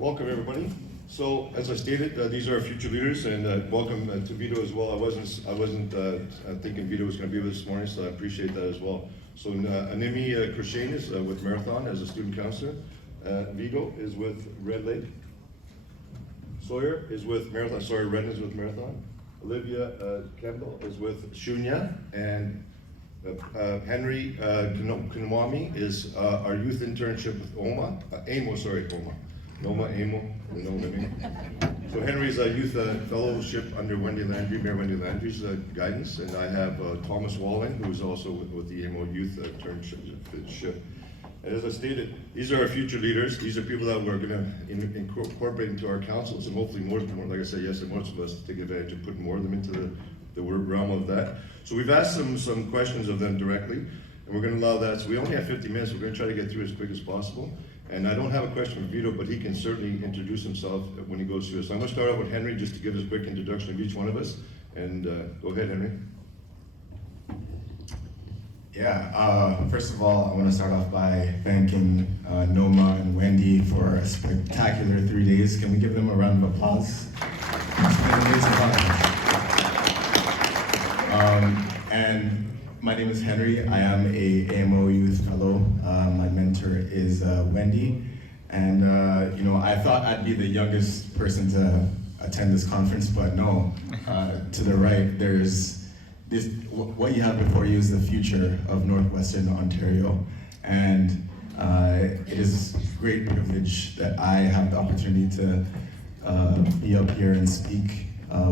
Welcome everybody. So as I stated, these are our future leaders, and welcome to Vito as well. I wasn't thinking Vito was going to be with us this morning, so I appreciate that as well. So Animi Krishane is with Marathon as a student counselor. Vito is with Red Lake. Sawyer is with Marathon. Sorry, Redden is with Marathon. Olivia Campbell is with Shunya, and Henry Kanwami is our youth internship with NOMA. NOMA, AMO, you know what I mean? So Henry's a youth fellowship under Wendy Landry, Mayor Wendy Landry's guidance, and I have Thomas Walling, who's also with the AMO youth internship. And as I stated, these are our future leaders. These are people that we're going to incorporate into our councils, and hopefully more, like I said, yes, and most of us take advantage of putting more of them into the realm of that. So we've asked some questions of them directly, and we're going to allow that. So we only have 50 minutes. We're going to try to get through as quick as possible. And I don't have a question for Vito, but he can certainly introduce himself when he goes through. So I'm going to start out with Henry just to give us a quick introduction of each one of us. And go ahead, Henry. Yeah, first of all, I want to start off by thanking NOMA and Wendy for a spectacular 3 days. Can we give them a round of applause? It's been amazing. And my name is Henry. I am a AMO Youth Fellow. My mentor is Wendy. And I thought I'd be the youngest person to attend this conference, but no. To the right, there's this. What you have before you is the future of Northwestern Ontario. And it is a great privilege that I have the opportunity to be up here and speak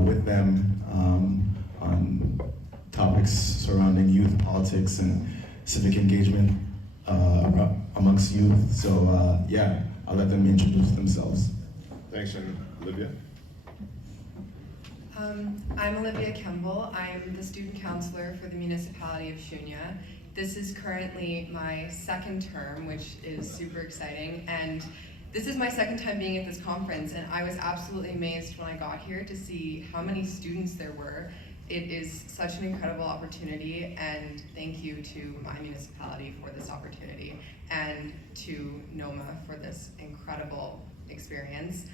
with them on topics surrounding youth politics and civic engagement amongst youth. So yeah, I'll let them introduce themselves. Thanks, Henry. Olivia? I'm Olivia Campbell. I'm the student counselor for the municipality of Shunya. This is currently my second term, which is super exciting. And this is my second time being at this conference, and I was absolutely amazed when I got here to see how many students there were. It is such an incredible opportunity, and thank you to my municipality for this opportunity and to NOMA for this incredible experience.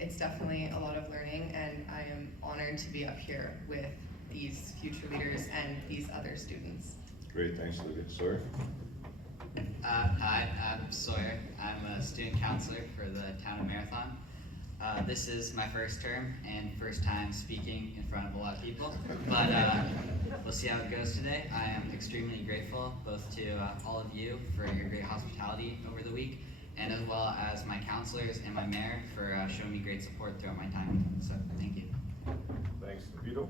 It's definitely a lot of learning, and I am honored to be up here with these future leaders and these other students. Great, thanks, Olivia. Sawyer? Hi, I'm Sawyer. I'm a student counselor for the town of Marathon. This is my first term and first time speaking in front of a lot of people, but we'll see how it goes today. I am extremely grateful both to all of you for your great hospitality over the week, and as well as my counselors and my mayor for showing me great support throughout my time with them. So thank you. Thanks. Vito?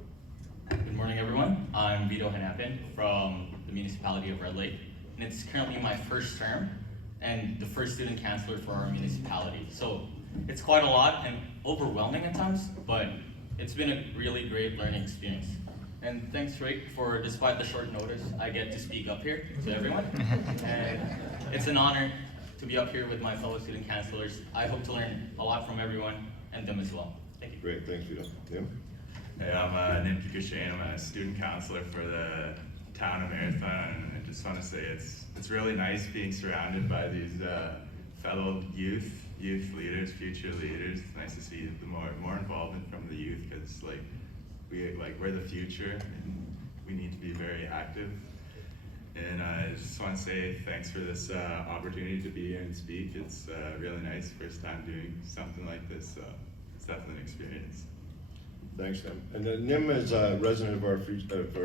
Good morning, everyone. I'm Vito Hanapin from the municipality of Red Lake, and it's currently my first term and the first student counselor for our municipality. So it's quite a lot and overwhelming at times, but it's been a really great learning experience. And thanks, Rick, for, despite the short notice, I get to speak up here to everyone. And it's an honor to be up here with my fellow student counselors. I hope to learn a lot from everyone and them as well. Thank you. Great, thanks, Vito. Nim? Hey, I'm Nim Krishane. I'm a student counselor for the town of Marathon, and I just want to say it's really nice being surrounded by these fellow youth leaders, future leaders. It's nice to see the more involvement from the youth, because we're the future and we need to be very active. And I just want to say thanks for this opportunity to be here and speak. It's really nice, first time doing something like this, so it's definitely an experience. Thanks, Nim. And Nim is a resident of our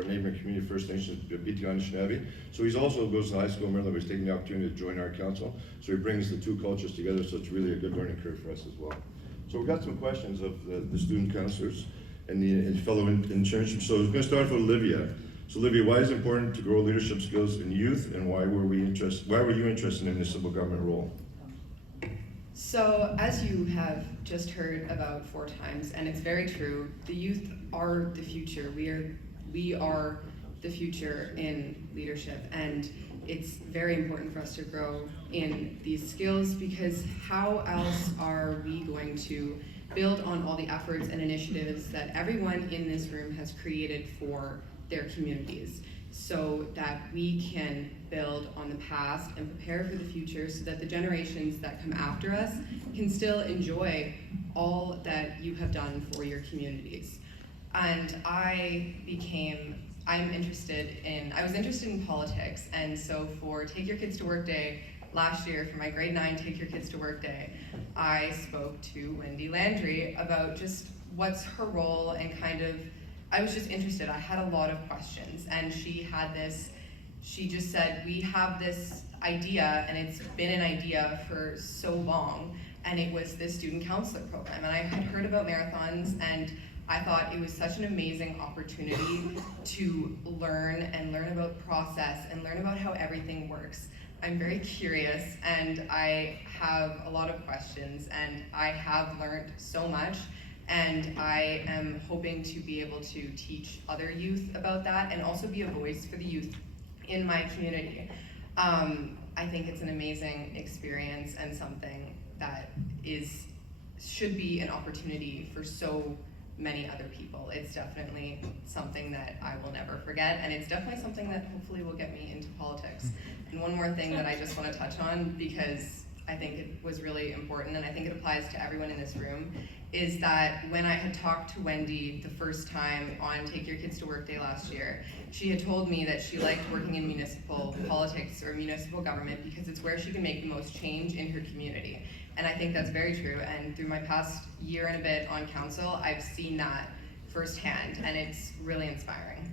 neighboring community, First Nations, BT Anishinaabe. So he also goes to high school in Maryland. He's taking the opportunity to join our council. So he brings the two cultures together, so it's really a good learning curve for us as well. So we've got some questions of the student counselors and the fellow internship. So we're going to start with Olivia. So Olivia, why is it important to grow leadership skills in youth, and why were you interested in the civil government role? So, as you have just heard about 4 times, and it's very true, the youth are the future. We are the future in leadership, and it's very important for us to grow in these skills, because how else are we going to build on all the efforts and initiatives that everyone in this room has created for their communities? so that we can build on the past and prepare for the future so that the generations that come after us can still enjoy all that you have done for your communities. And I was interested in politics, and so for Take Your Kids to Work Day last year, for my grade 9 Take Your Kids to Work Day, I spoke to Wendy Landry about just what's her role and I was just interested. I had a lot of questions, and she just said, we have this idea, and it's been an idea for so long, and it was this student counselor program. And I had heard about marathons, and I thought it was such an amazing opportunity to learn about process and learn about how everything works. I'm very curious, and I have a lot of questions, and I have learned so much, and I am hoping to be able to teach other youth about that and also be a voice for the youth in my community. I think it's an amazing experience and something that should be an opportunity for so many other people. It's definitely something that I will never forget, and it's definitely something that hopefully will get me into politics. And one more thing that I just want to touch on, because I think it was really important, and I think it applies to everyone in this room, is that when I had talked to Wendy the first time on Take Your Kids to Work Day last year, she had told me that she liked working in municipal politics or municipal government because it's where she can make the most change in her community. And I think that's very true, and through my past year and a bit on council, I've seen that firsthand, and it's really inspiring.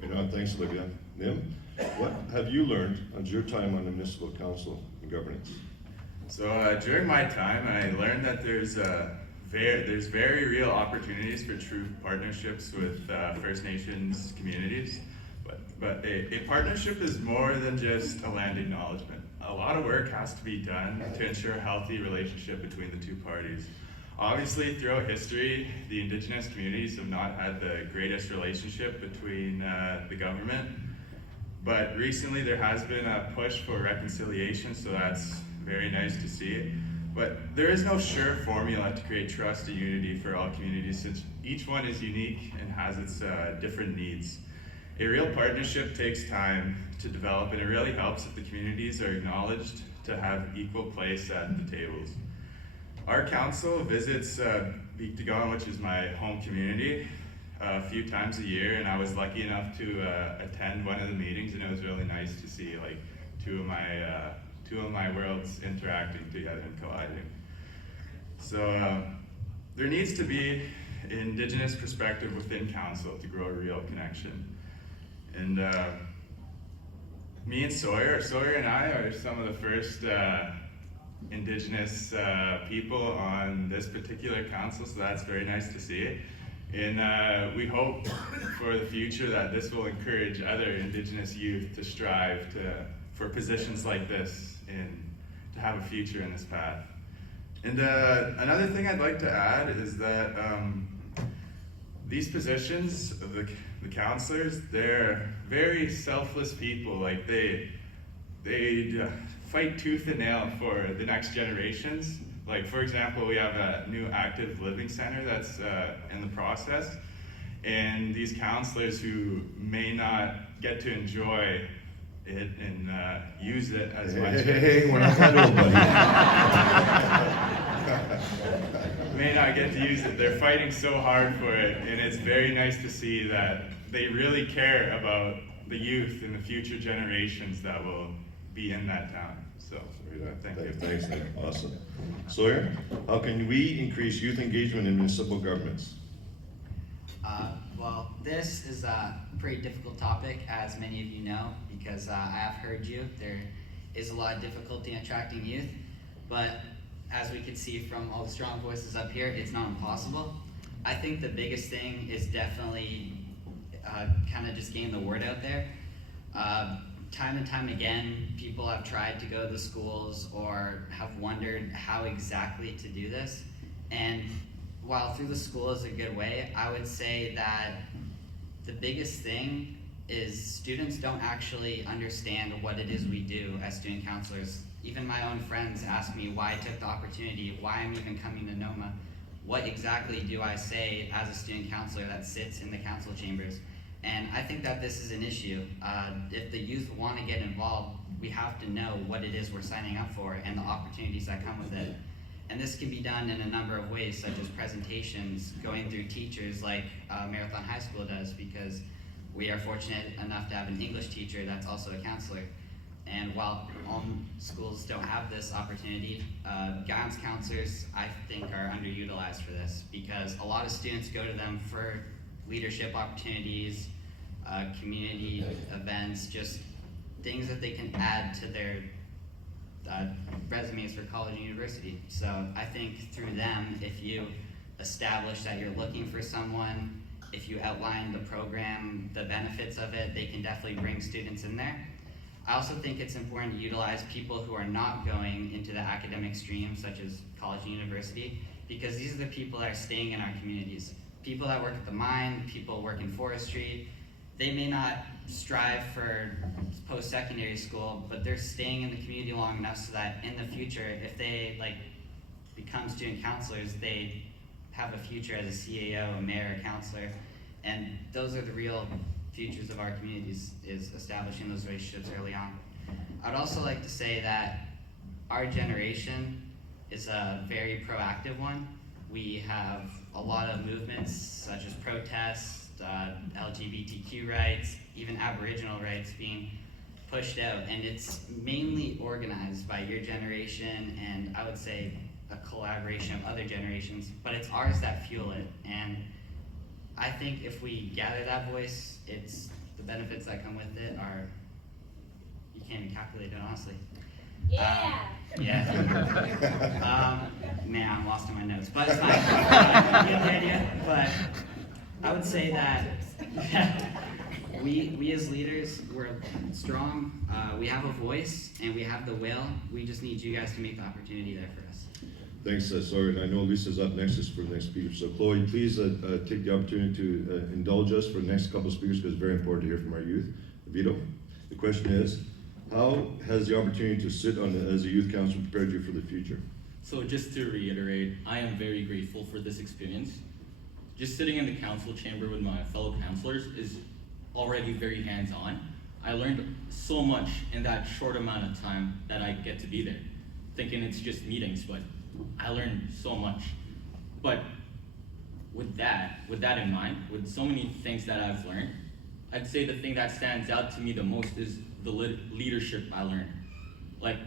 Right on, thanks Olivia. Nim, what have you learned on your time on the municipal council and governance? So during my time, I learned that there's very real opportunities for true partnerships with First Nations communities. But a partnership is more than just a land acknowledgement. A lot of work has to be done to ensure a healthy relationship between the two parties. Obviously, throughout history, the Indigenous communities have not had the greatest relationship between the government. But recently there has been a push for reconciliation, so that's very nice to see. But there is no sure formula to create trust and unity for all communities, since each one is unique and has its different needs. A real partnership takes time to develop, and it really helps if the communities are acknowledged to have equal place at the tables. Our council visits Beektagon, which is my home community, a few times a year, and I was lucky enough to attend one of the meetings, and it was really nice to see like two of my worlds interacting together and colliding. So there needs to be an Indigenous perspective within council to grow a real connection. And me and Sawyer and I are some of the first Indigenous people on this particular council, so that's very nice to see. And we hope for the future that this will encourage other Indigenous youth to strive for positions like this and to have a future in this path. And another thing I'd like to add is that these positions of the councillors, they're very selfless people. Like they fight tooth and nail for the next generations. Like for example, we have a new active living center that's in the process, and these councillors who may not get to enjoy it and use it as much. Hey, we're not gonna do it, buddy. May not get to use it. They're fighting so hard for it, and it's very nice to see that they really care about the youth and the future generations that will be in that town. So, thank you. Thanks, Nick. Awesome. Sawyer, how can we increase youth engagement in municipal governments? Well, this is a pretty difficult topic, as many of you know, because I have heard you. There is a lot of difficulty in attracting youth, but as we can see from all the strong voices up here, it's not impossible. I think the biggest thing is definitely kind of just getting the word out there. Time and time again, people have tried to go to the schools or have wondered how exactly to do this. And while through the school is a good way, I would say that the biggest thing is students don't actually understand what it is we do as student counselors. Even my own friends ask me why I took the opportunity, why I'm even coming to NOMA. What exactly do I say as a student counselor that sits in the council chambers? And I think that this is an issue. If the youth want to get involved, we have to know what it is we're signing up for and the opportunities that come with it. And this can be done in a number of ways, such as presentations, going through teachers like Marathon High School does, because we are fortunate enough to have an English teacher that's also a counselor. And while all schools don't have this opportunity, guidance counselors, I think, are underutilized for this, because a lot of students go to them for leadership opportunities, community events, just things that they can add to their resumes for college and university. So I think through them, if you establish that you're looking for someone, if you outline the program, the benefits of it, they can definitely bring students in there. I also think it's important to utilize people who are not going into the academic stream, such as college and university, because these are the people that are staying in our communities. People that work at the mine, people work in forestry, they may not strive for post-secondary school, but they're staying in the community long enough so that in the future, if they become student counselors, they have a future as a CAO, a mayor, a counselor, and those are the real futures of our communities, is establishing those relationships early on. I'd also like to say that our generation is a very proactive one. We have a lot of movements such as protests, LGBTQ rights, even Aboriginal rights being pushed out, and it's mainly organized by your generation and I would say a collaboration of other generations, but it's ours that fuel it. And I think if we gather that voice, it's the benefits that come with it are, you can't even calculate it, honestly. Yeah. Man, I'm lost in my notes, but it's fine. You get the idea. But I would say that we as leaders, we're strong. We have a voice and we have the will. We just need you guys to make the opportunity there for us. Thanks, Sawyer. And I know Lisa's up next for the next speaker. So Chloe, please take the opportunity to indulge us for the next couple of speakers, because it's very important to hear from our youth. Vito, the question is, how has the opportunity to sit on as a youth council prepared you for the future? So just to reiterate, I am very grateful for this experience. Just sitting in the council chamber with my fellow councillors is already very hands-on. I learned so much in that short amount of time that I get to be there, thinking it's just meetings, but I learned so much. But with that in mind, with so many things that I've learned, I'd say the thing that stands out to me the most is the leadership I learned. Like,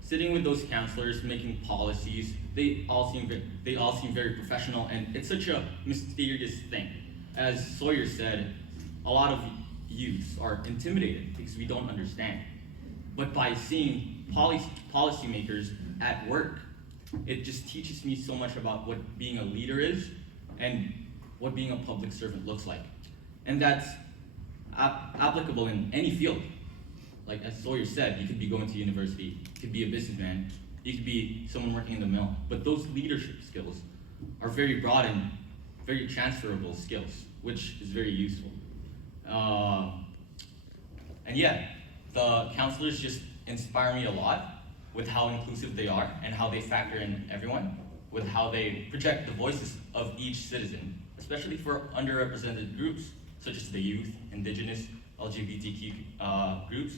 sitting with those counselors, making policies, they all seem very professional, and it's such a mysterious thing. As Sawyer said, a lot of youths are intimidated because we don't understand. But by seeing policymakers at work, it just teaches me so much about what being a leader is and what being a public servant looks like. And that's applicable in any field. Like as Sawyer said, you could be going to university, you could be a businessman, you could be someone working in the mill, but those leadership skills are very broad and very transferable skills, which is very useful. And yeah, the counselors just inspire me a lot with how inclusive they are and how they factor in everyone, with how they project the voices of each citizen, especially for underrepresented groups, such as the youth, indigenous, LGBTQ groups.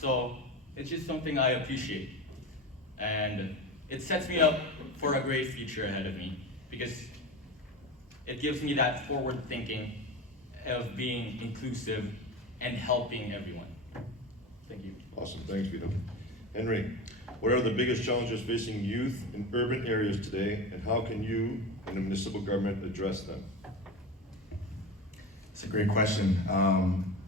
So it's just something I appreciate. And it sets me up for a great future ahead of me, because it gives me that forward thinking of being inclusive and helping everyone. Thank you. Awesome, thanks, Vito. Henry, what are the biggest challenges facing youth in urban areas today, and how can you and the municipal government address them? It's a great question.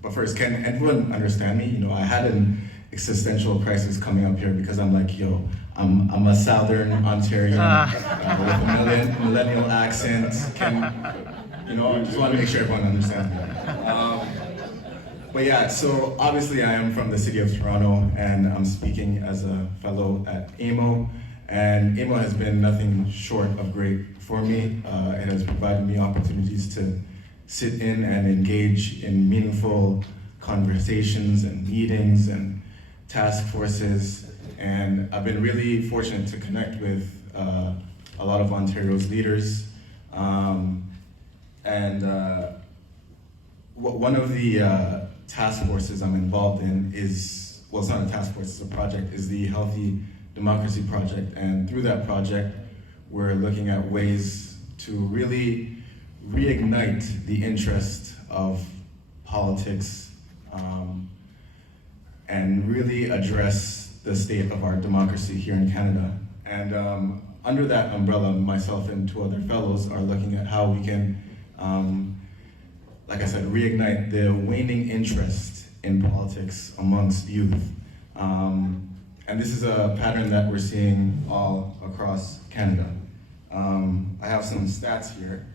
But first, can everyone understand me? You know, I had an existential crisis coming up here because I'm like, yo, I'm a Southern Ontarian with a millennial accent. I just want to make sure everyone understands me. But yeah, so obviously I am from the city of Toronto, and I'm speaking as a fellow at AMO. And AMO has been nothing short of great for me. It has provided me opportunities to sit in and engage in meaningful conversations and meetings and task forces. And I've been really fortunate to connect with a lot of one of the task forces I'm involved in is, well, it's not a task force, it's a project, is the Healthy Democracy Project. And through that project, we're looking at ways to really reignite the interest of politics and really address the state of our democracy here in Canada. And under that umbrella, myself and 2 other fellows are looking at how we can, like I said, reignite the waning interest in politics amongst youth. And this is a pattern that we're seeing all across Canada. I have some stats here.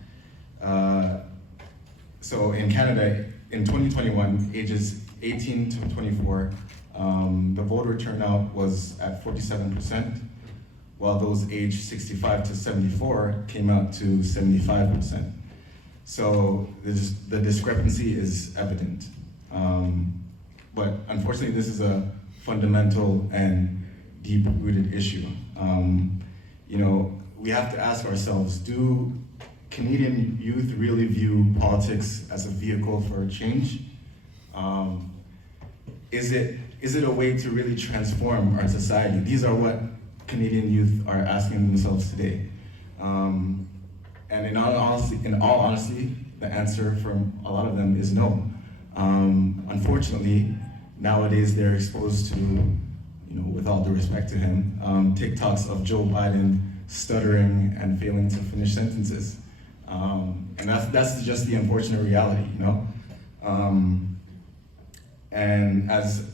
So in Canada, in 2021, ages 18 to 24, the voter turnout was at 47%, while those aged 65 to 74 came out to 75%. So the discrepancy is evident. But unfortunately, this is a fundamental and deep-rooted issue. You know, we have to ask ourselves, do Canadian youth really view politics as a vehicle for change? Is it a way to really transform our society? These are what Canadian youth are asking themselves today. And in all honesty, the answer from a lot of them is no. Unfortunately, nowadays they're exposed to, you know, with all due respect to him, TikToks of Joe Biden stuttering and failing to finish sentences. And that's just the unfortunate reality, you know? And as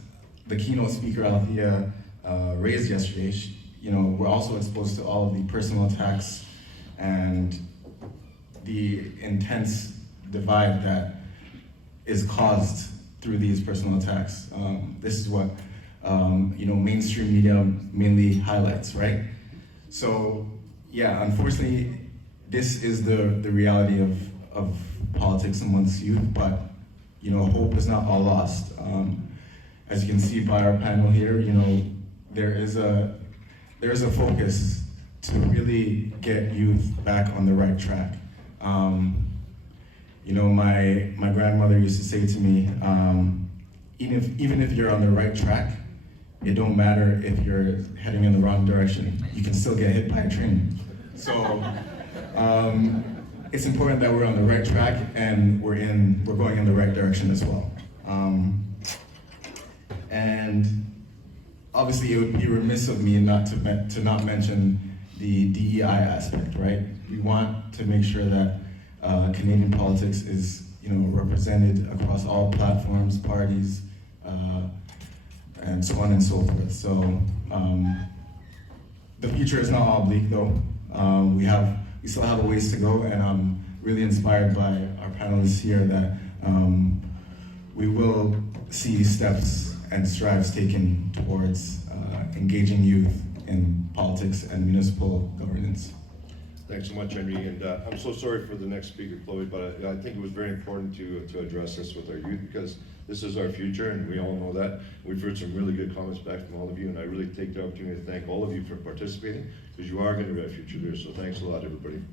the keynote speaker, Althea, raised yesterday, you know, we're also exposed to all of the personal attacks and the intense divide that is caused through these personal attacks. This is what, you know, mainstream media mainly highlights, right? So, yeah, unfortunately, this is the reality of politics amongst youth, but, you know, hope is not all lost. As you can see by our panel here, you know, there is a focus to really get youth back on the right track. You know, my grandmother used to say to me, even if you're on the right track, it don't matter if you're heading in the wrong direction. You can still get hit by a train. So it's important that we're on the right track and we're going in the right direction as well. And obviously, it would be remiss of me to not mention the DEI aspect, right? We want to make sure that Canadian politics is, you know, represented across all platforms, parties, and so on and so forth. So the future is not all bleak, though. We still have a ways to go, and I'm really inspired by our panelists here that we will see steps and strides taken towards engaging youth in politics and municipal governance. Thanks so much, Henry, and I'm so sorry for the next speaker, Chloe, but I think it was very important to address this with our youth because this is our future, and we all know that. We've heard some really good comments back from all of you, and I really take the opportunity to thank all of you for participating because you are going to be our future leaders, so thanks a lot, everybody.